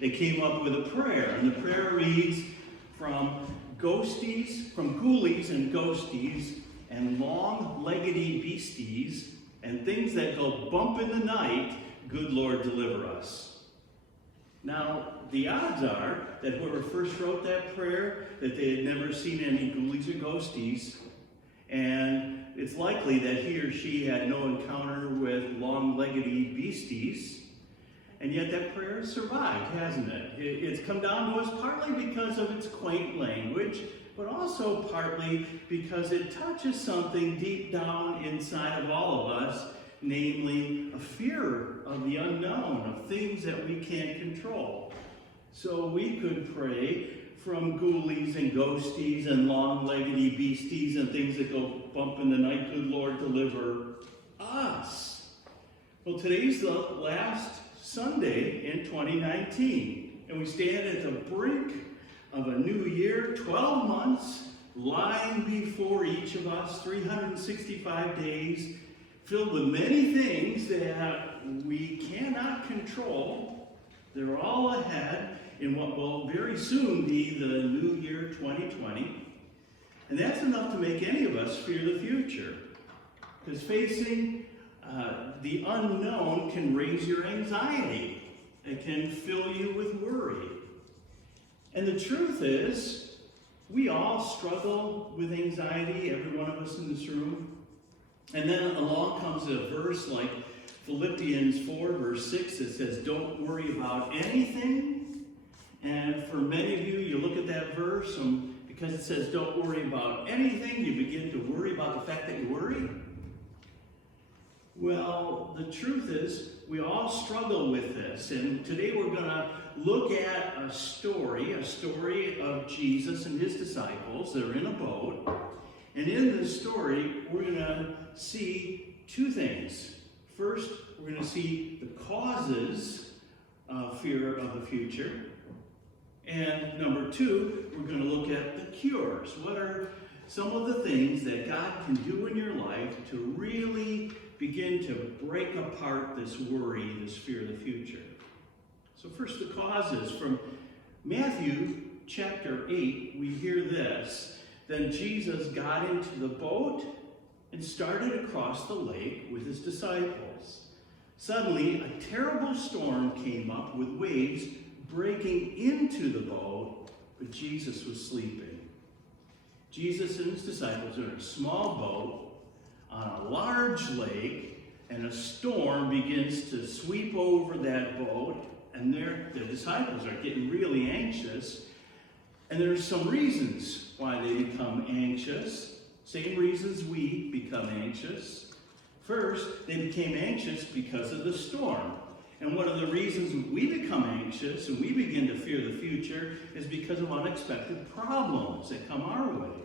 they came up with a prayer. And the prayer reads, from ghoulies and ghosties, and long-leggedy beasties, and things that go bump in the night, good Lord, deliver us. Now, the odds are that whoever first wrote that prayer, that they had never seen any ghoulies or ghosties, and it's likely that he or she had no encounter with long-leggedy beasties, and yet that prayer has survived, hasn't it? It's come down to us partly because of its quaint language, but also partly because it touches something deep down inside of all of us, namely a fear of the unknown, of things that we can't control. So we could pray from ghoulies and ghosties and long-leggedy beasties and things that go bump in the night, good Lord, deliver us. Well, today's the last Sunday in 2019, and we stand at the brink of a new year, 12 months lying before each of us, 365 days, filled with many things that we cannot control. They're all ahead in what will very soon be the new year 2020. And that's enough to make any of us fear the future. Because facing the unknown can raise your anxiety. It can fill you with worry. And the truth is, we all struggle with anxiety, every one of us in this room. And then along comes a verse like Philippians 4, verse 6, that says, don't worry about anything. And for many of you, you look at that verse, and because it says don't worry about anything, you begin to worry about the fact that you worry. Well, the truth is, we all struggle with this. And today we're going to look at a story of Jesus and his disciples. They're in a boat. And in this story, we're going to see two things. First, we're going to see the causes of fear of the future. And number two, we're going to look at the cures. What are some of the things that God can do in your life to really begin to break apart this worry, this fear of the future? So first, the causes. From Matthew chapter 8, we hear this. Then Jesus got into the boat and started across the lake with his disciples. Suddenly, a terrible storm came up with waves breaking into the boat, but Jesus was sleeping. Jesus and his disciples are in a small boat on a large lake, and a storm begins to sweep over that boat, and the disciples are getting really anxious. And there's some reasons why they become anxious, same reasons we become anxious. First, they became anxious because of the storm. And one of the reasons we become anxious and we begin to fear the future is because of unexpected problems that come our way.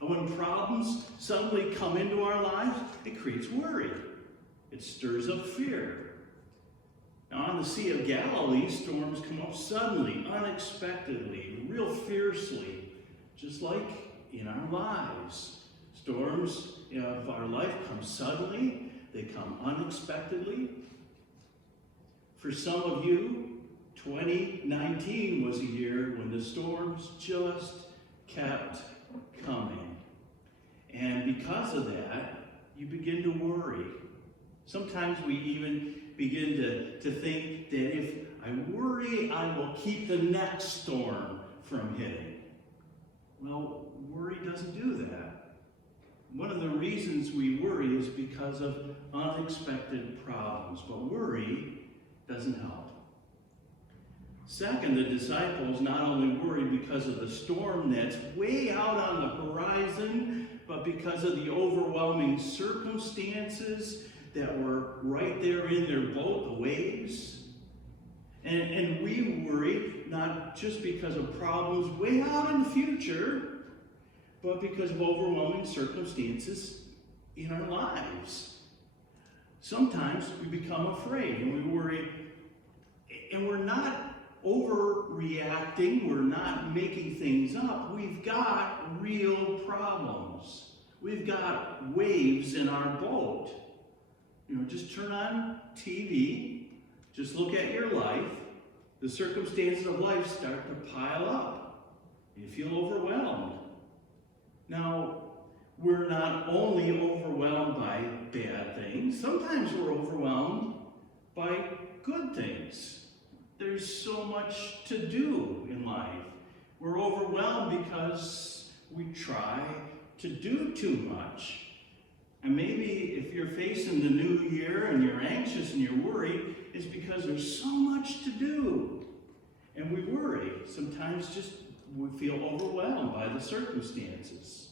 And when problems suddenly come into our lives, it creates worry. It stirs up fear. Now, on the Sea of Galilee, storms come up suddenly, unexpectedly, real fiercely, just like in our lives. Storms of our life come suddenly, they come unexpectedly. For some of you, 2019 was a year when the storms just kept coming. And because of that, you begin to worry. Sometimes we even begin to think that if I worry, I will keep the next storm from hitting. Well, worry doesn't do that. One of the reasons we worry is because of unexpected problems, but worry doesn't help. Second, the disciples not only worried because of the storm that's way out on the horizon, but because of the overwhelming circumstances that were right there in their boat, the waves. And we worry not just because of problems way out in the future, but because of overwhelming circumstances in our lives. Sometimes we become afraid and we worry, and we're not overreacting, we're not making things up. We've got real problems. We've got waves in our boat. You know, just turn on TV, just look at your life. the circumstances of life start to pile up. You feel overwhelmed. Now, we're not only overwhelmed by bad things, sometimes we're overwhelmed by good things. There's so much to do in life. We're overwhelmed because we try to do too much. And maybe if you're facing the new year and you're anxious and you're worried, it's because there's so much to do. And we worry. Sometimes just we feel overwhelmed by the circumstances.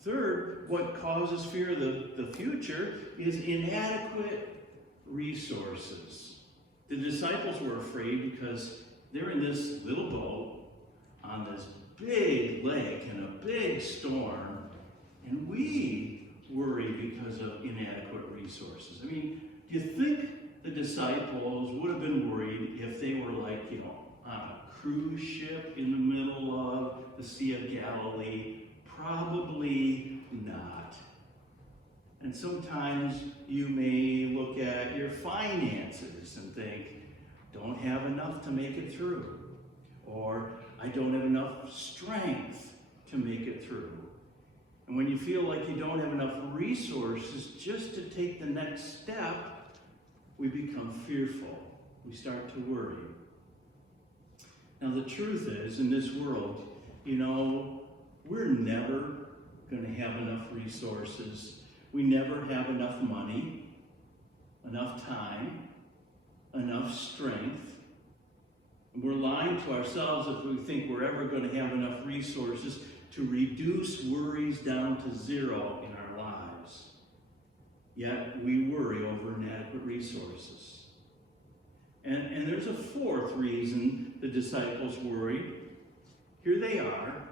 Third, what causes fear of the future is inadequate resources. The disciples were afraid because they're in this little boat on this big lake in a big storm, and we worry because of inadequate resources. I mean, do you think the disciples would have been worried if they were like, on a cruise ship in the middle of the Sea of Galilee? Probably not. And sometimes you may look at your finances and think, don't have enough to make it through. Or I don't have enough strength to make it through. And when you feel like you don't have enough resources just to take the next step, we become fearful. We start to worry. Now the truth is, in this world, we're never going to have enough resources. We never have enough money, enough time, enough strength. And we're lying to ourselves if we think we're ever going to have enough resources to reduce worries down to zero in our lives. Yet we worry over inadequate resources. And there's a fourth reason the disciples worried. Here they are.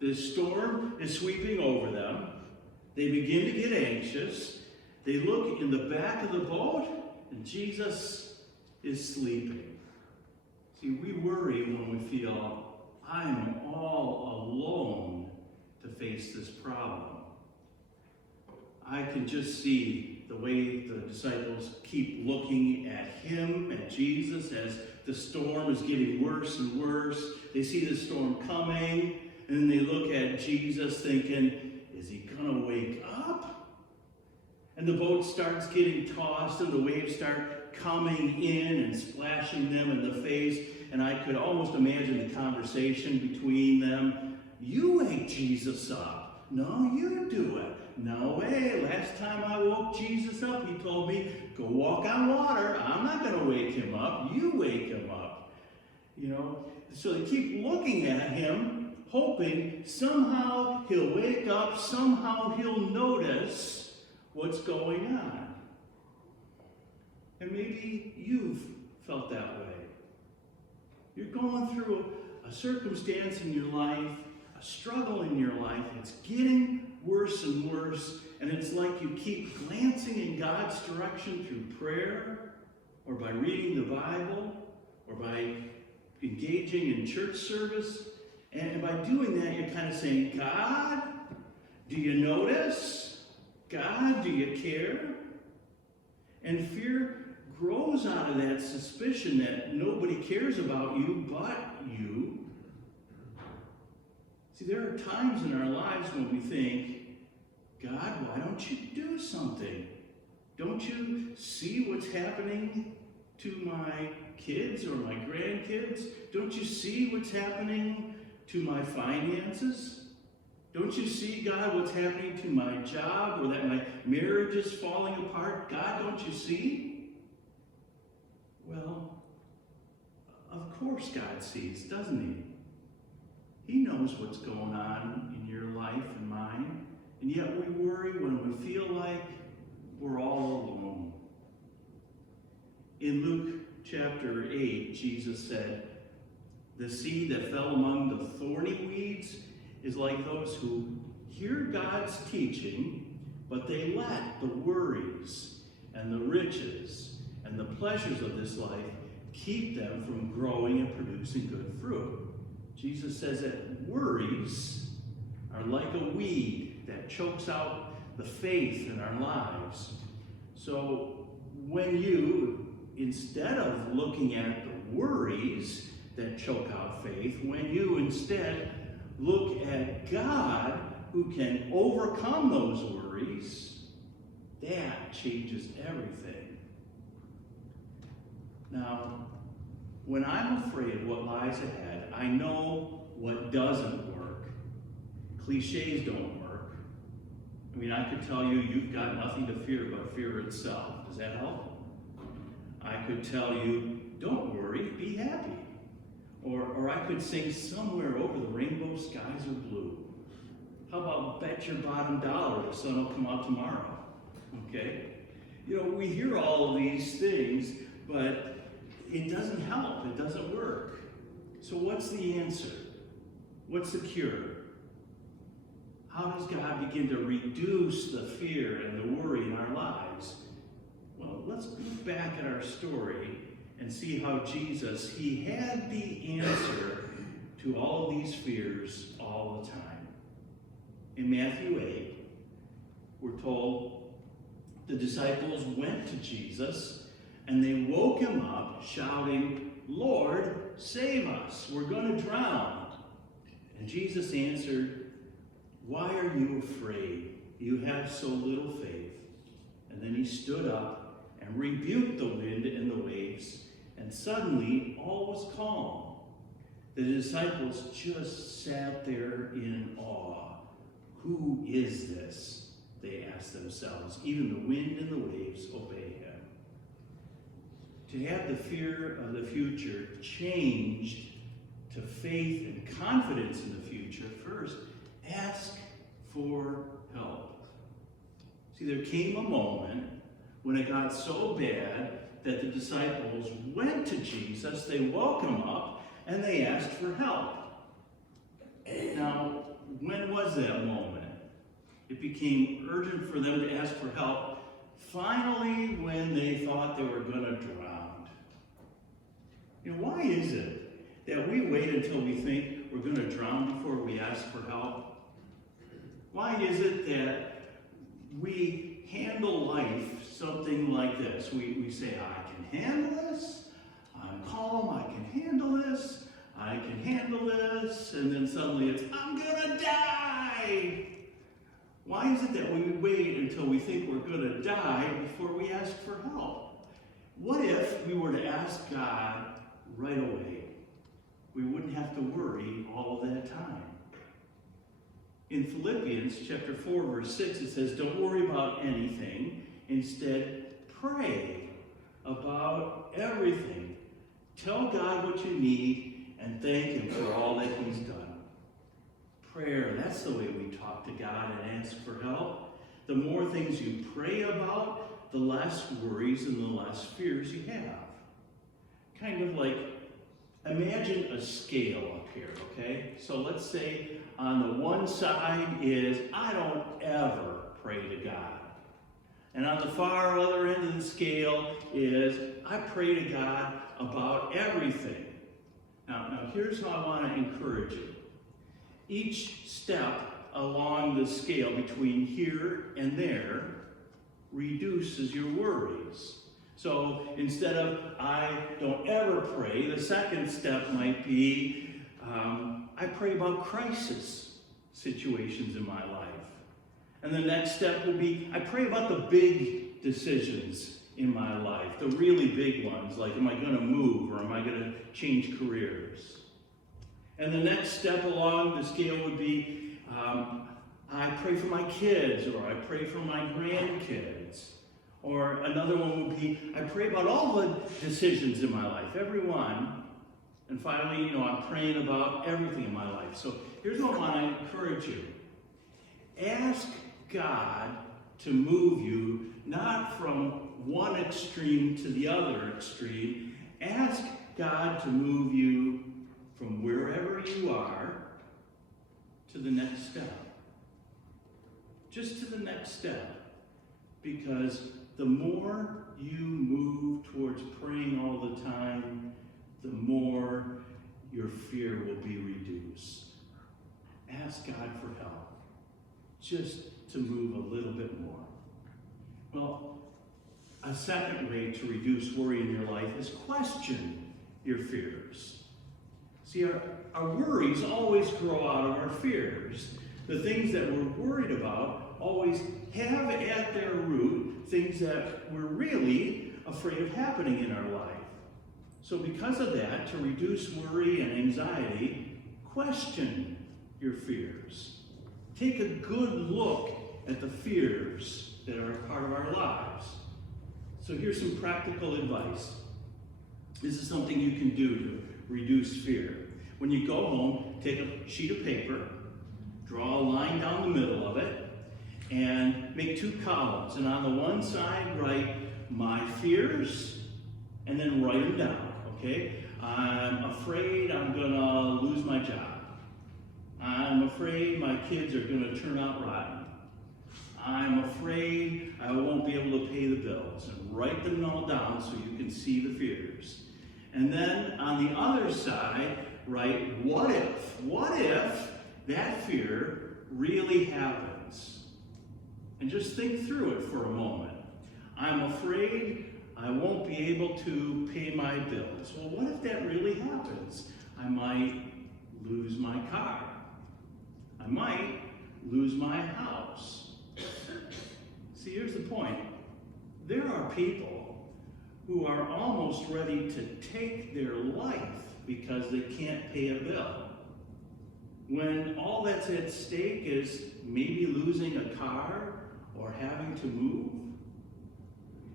The storm is sweeping over them. They begin to get anxious. They look in the back of the boat, and Jesus is sleeping. See, we worry when we feel, I'm all alone to face this problem. I can just see the way the disciples keep looking at him, at Jesus, as the storm is getting worse and worse. They see the storm coming, and then they look at Jesus thinking, is he going to wake up? And the boat starts getting tossed, and the waves start coming in and splashing them in the face. And I could almost imagine the conversation between them. You wake Jesus up. No, you do it. No way. Last time I woke Jesus up, he told me, go walk on water. I'm not going to wake him up. You wake him up. So they keep looking at him, hoping somehow he'll wake up, somehow he'll notice what's going on. And maybe you've felt that way. You're going through a circumstance in your life, a struggle in your life. It's getting worse and worse, and it's like you keep glancing in God's direction through prayer, or by reading the Bible, or by engaging in church service. And by doing that, you're kind of saying, God, do you notice? God, do you care? And fear grows out of that suspicion that nobody cares about you but you. See, there are times in our lives when we think, God, why don't you do something? Don't you see what's happening to my kids or my grandkids? Don't you see what's happening to my finances? Don't you see, God, what's happening to my job, or that my marriage is falling apart? God, don't you see? Well, of course God sees, doesn't he? He knows what's going on in your life and mine, and yet we worry when we feel like we're all alone. In Luke chapter 8, Jesus said, the seed that fell among the thorny weeds is like those who hear God's teaching, but they let the worries and the riches and the pleasures of this life keep them from growing and producing good fruit. Jesus says that worries are like a weed that chokes out the faith in our lives. So when you instead of looking at the worries that choke out faith, when you instead look at God who can overcome those worries, that changes everything. Now, when I'm afraid of what lies ahead, I know what doesn't work. Cliches don't work. I mean, I could tell you, you've got nothing to fear but fear itself. Does that help? I could tell you, don't worry, be happy. Or I could sing somewhere over the rainbow skies are blue. How about bet your bottom dollar the sun will come out tomorrow? Okay? You know, we hear all of these things, but it doesn't help. It doesn't work. So what's the answer? What's the cure? How does God begin to reduce the fear and the worry in our lives? Well, let's look back at our story and see how Jesus, he had the answer to all of these fears all the time. In Matthew 8, we're told the disciples went to Jesus and they woke him up shouting, "Lord, save us, we're going to drown." And Jesus answered, "Why are you afraid? You have so little faith." And then he stood up and rebuked the wind and the waves, and suddenly all was calm. The disciples just sat there in awe. "Who is this?" they asked themselves. "Even the wind and the waves obey him." To have the fear of the future changed to faith and confidence in the future, first, ask for help. See, there came a moment when it got so bad that the disciples went to Jesus, they woke him up, and they asked for help. Now, when was that moment? It became urgent for them to ask for help finally when they thought they were going to drown. You know, why is it that we wait until we think we're going to drown before we ask for help? Why is it that we handle life something like this? We say, "I can handle this, I'm calm, I can handle this, I can handle this," and then suddenly it's, "I'm gonna die." Why is it that we wait until we think we're gonna die before we ask for help? What if we were to ask God right away? We wouldn't have to worry all of that time. In Philippians chapter 4, verse 6, it says, "Don't worry about anything. Instead, pray about everything. Tell God what you need and thank him for all that he's done." Prayer, that's the way we talk to God and ask for help. The more things you pray about, the less worries and the less fears you have. Kind of like, imagine a scale up here, okay? So let's say on the one side is, I don't ever pray to God. And on the far other end of the scale is, I pray to God about everything. Now here's how I want to encourage you. Each step along the scale between here and there reduces your worries. So instead of, I don't ever pray, the second step might be, I pray about crisis situations in my life. And the next step will be, I pray about the big decisions in my life, the really big ones, like am I going to move or am I going to change careers? And the next step along the scale would be, I pray for my kids, or I pray for my grandkids. Or another one would be, I pray about all the decisions in my life, every one. And finally, I'm praying about everything in my life. So here's what I want to encourage you. Ask God to move you, not from one extreme to the other extreme. Ask God to move you from wherever you are to the next step. Just to the next step. Because the more you move towards praying all the time, the more your fear will be reduced. Ask God for help, just to move a little bit more. Well, A second way to reduce worry in your life is question your fears. See, our worries always grow out of our fears. The things that we're worried about always have at their root things that we're really afraid of happening in our life. So because of that, to reduce worry and anxiety, question your fears. Take a good look at the fears that are a part of our lives. So here's some practical advice. This is something you can do to reduce fear. When you go home, take a sheet of paper, draw a line down the middle of it, and make 2 columns. And on the one side, write my fears, and then write them down, okay? I'm afraid I'm gonna lose my job. I'm afraid my kids are gonna turn out rotten. I'm afraid I won't be able to pay the bills. And write them all down so you can see the fears. And then on the other side, write what if? What if that fear really happens? And just think through it for a moment. I'm afraid I won't be able to pay my bills. Well, what if that really happens? I might lose my car. I might lose my house. See, here's the point. There are people who are almost ready to take their life because they can't pay a bill. When all that's at stake is maybe losing a car or having to move.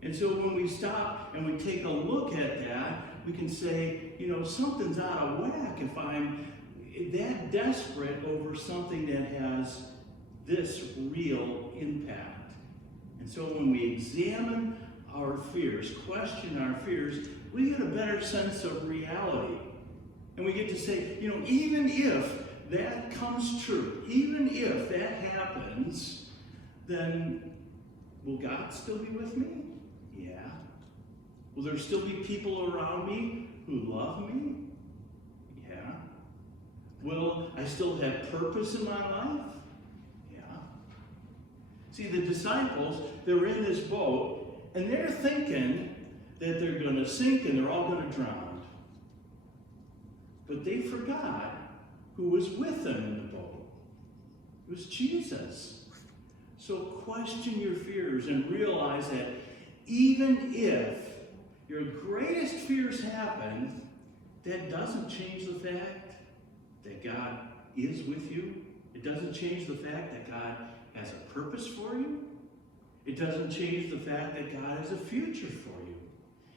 And so when we stop and we take a look at that, we can say, you know, something's out of whack if I'm that desperate over something that has this real impact. And so when we examine our fears, question our fears, we get a better sense of reality. And we get to say, you know, even if that comes true, even if that happens, then will God still be with me? Yeah. Will there still be people around me who love me? Yeah. Will I still have purpose in my life? Yeah. See, the disciples, they're in this boat, and they're thinking that they're going to sink and they're all going to drown. But they forgot who was with them in the boat. It was Jesus. So question your fears and realize that even if your greatest fears happen, that doesn't change the fact that God is with you. It doesn't change the fact that God has a purpose for you. It doesn't change the fact that God has a future for you.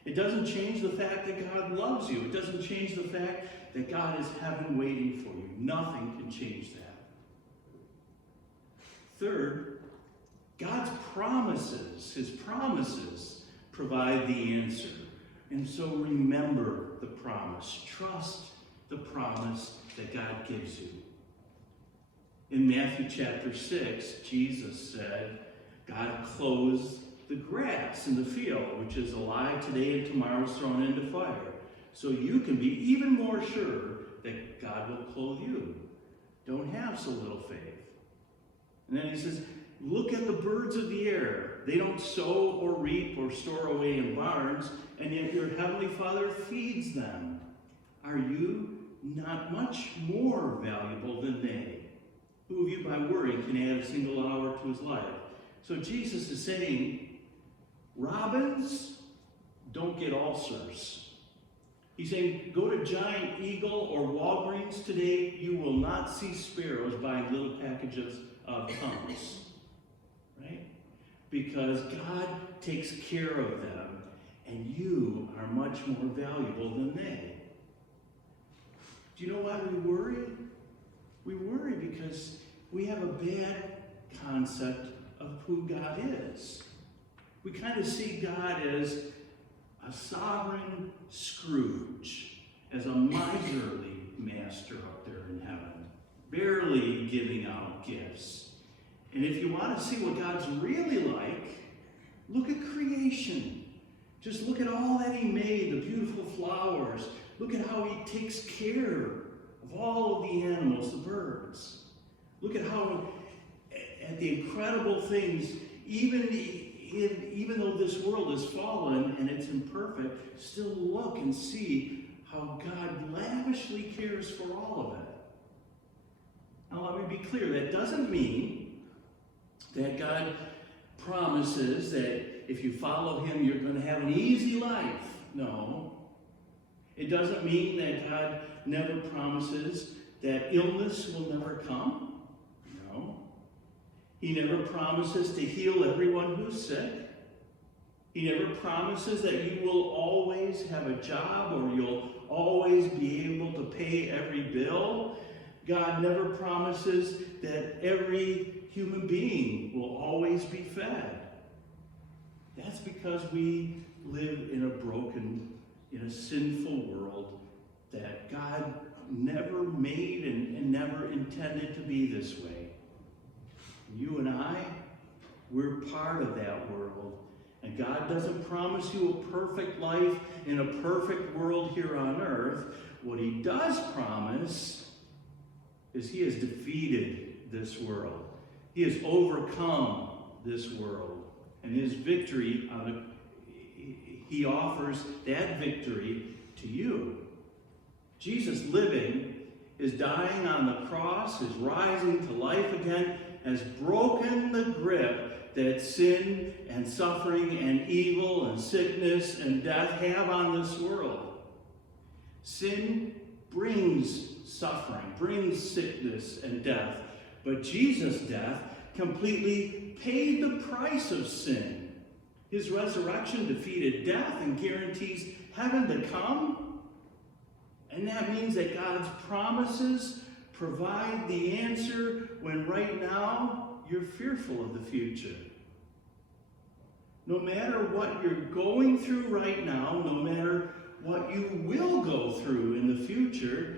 It doesn't change the fact that God loves you. It doesn't change the fact that God is heaven waiting for you. Nothing can change that. Third, God's promises, his promises, provide the answer. And so remember the promise. Trust the promise that God gives you. In Matthew chapter 6, Jesus said, God clothes the grass in the field, which is alive today and tomorrow is thrown into fire. So you can be even more sure that God will clothe you. Don't have so little faith. And then he says, look at the birds of the air. They don't sow or reap or store away in barns, and yet your heavenly Father feeds them. Are you not much more valuable than they? Who of you by worrying can add a single hour to his life? So Jesus is saying, robins don't get ulcers. He's saying, go to Giant Eagle or Walgreens today, you will not see sparrows buying little packages of hummus. Right? Because God takes care of them, and you are much more valuable than they. Do you know why we worry? We worry because we have a bad concept of who God is. We kind of see God as a sovereign Scrooge, as a miserly master up there in heaven, barely giving out gifts. And if you want to see what God's really like, look at creation. Just look at all that he made, the beautiful flowers. Look at how he takes care of all of the animals, the birds. Look at how, at the incredible things, even even though this world is fallen and it's imperfect, still look and see how God lavishly cares for all of it. Now let me be clear, that doesn't mean that God promises that if you follow him, you're going to have an easy life. No. It doesn't mean that God never promises that illness will never come. No. He never promises to heal everyone who's sick. He never promises that you will always have a job or you'll always be able to pay every bill. God never promises that every human being will always be fed. That's because we live in a sinful world that God never made and never intended to be this way. You and I, we're part of that world. And God doesn't promise you a perfect life in a perfect world here on earth. What he does promise is he has defeated this world. He has overcome this world. And his victory, he offers that victory to you. Jesus living is dying on the cross, is rising to life again, has broken the grip that sin and suffering and evil and sickness and death have on this world. Sin brings suffering, brings sickness and death, but Jesus' death completely paid the price of sin. His resurrection defeated death and guarantees heaven to come. And that means that God's promises provide the answer when right now you're fearful of the future. No matter what you're going through right now, no matter what you will go through in the future,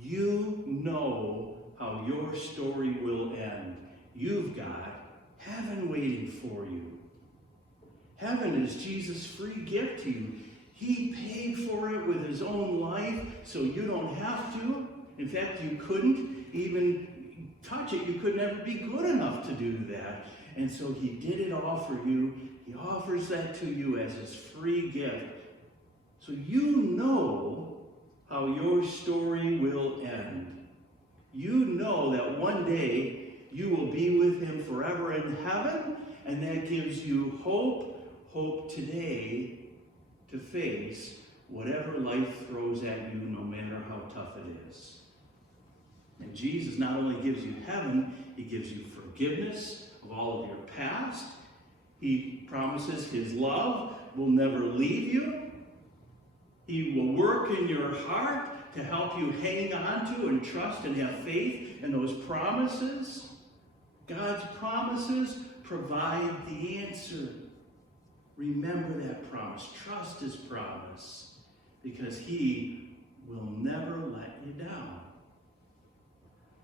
you know how your story will end. You've got heaven waiting for you. Heaven is Jesus' free gift to you. He paid for it with his own life, so you don't have to. In fact, you couldn't even touch it. You could never be good enough to do that. And so he did it all for you. He offers that to you as his free gift. So you know how your story will end. You know that one day you will be with him forever in heaven, and that gives you hope today to face whatever life throws at you, no matter how tough it is. And Jesus not only gives you heaven, he gives you forgiveness of all of your past. He promises his love will never leave you. He will work in your heart to help you hang on to and trust and have faith in those promises. God's promises provide the answer. Remember that promise. Trust his promise, because he will never let you down.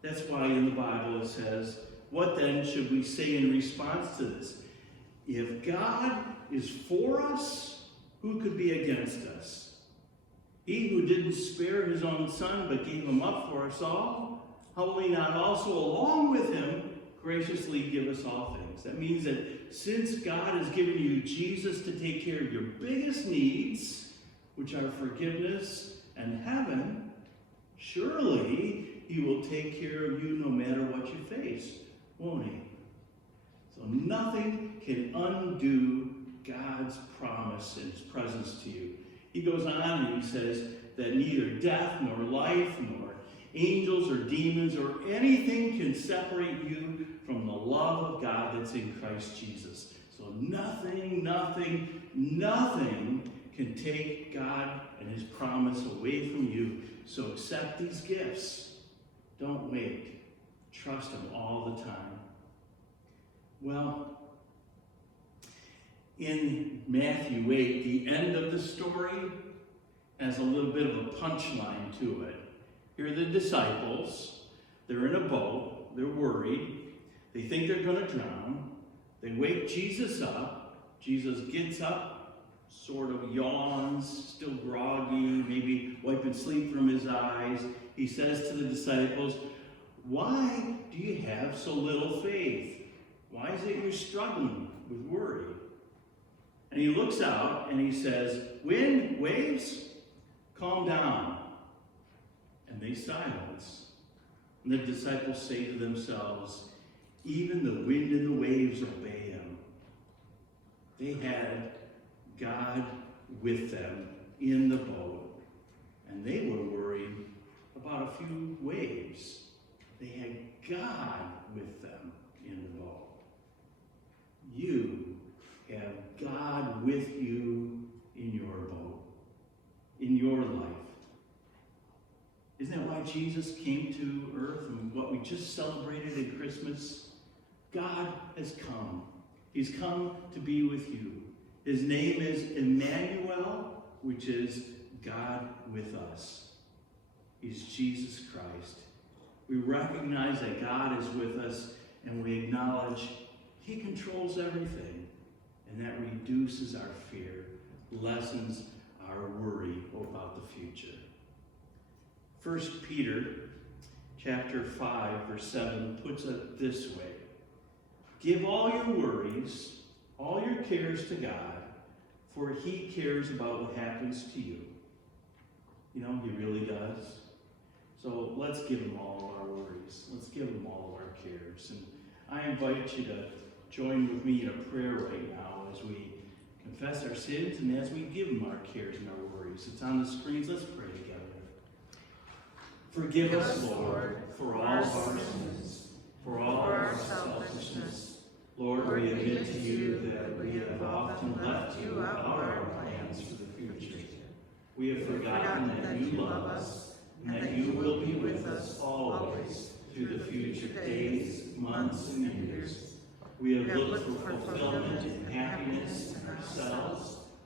That's why in the Bible it says, what then should we say in response to this? If God is for us, who could be against us? He who didn't spare his own son, but gave him up for us all, how will he not also along with him graciously give us all things? That means that since God has given you Jesus to take care of your biggest needs, which are forgiveness and heaven, surely he will take care of you no matter what you face, won't he? So nothing can undo God's promise and his presence to you. He goes on and he says that neither death nor life nor angels or demons or anything can separate you from the love of God that's in Christ Jesus. So nothing can take God and his promise away from you. So accept these gifts. Don't wait. Trust him all the time. Well, in Matthew 8, the end of the story has a little bit of a punchline to it. Here are the disciples. They're in a boat. They're worried. They think they're going to drown. They wake Jesus up. Jesus gets up, sort of yawns, still groggy, maybe wiping sleep from his eyes. He says to the disciples, "Why do you have so little faith? Why is it you're struggling? with worry. And he looks out and he says, "Wind, waves, calm down." And they silence. And the disciples say to themselves, "Even the wind and the waves obey him." They had God with them in the boat, and they were worried about a few waves. They had God with them in the boat. You have God with you in your boat, in your life. Isn't that why Jesus came to earth and what we just celebrated in Christmas? God has come. He's come to be with you. His name is Emmanuel, which is God with us. He's Jesus Christ. We recognize that God is with us, and we acknowledge he controls everything, and that reduces our fear, lessens our worry about the future. 1 Peter chapter 5, verse 7 puts it this way: "Give all your worries, all your cares to God, for he cares about what happens to you." You know, he really does. So let's give him all of our worries. Let's give him all of our cares. And I invite you to join with me in a prayer right now as we confess our sins and as we give him our cares and our worries. It's on the screens. Let's pray together. Forgive us, Lord, for all of our sins, for all of our selfishness. Lord, we admit to you that we have often left you out of our plans for the future. We have forgotten that you love us and that you will be with us always through the future days, months, and years. We have looked for fulfillment and happiness in ourselves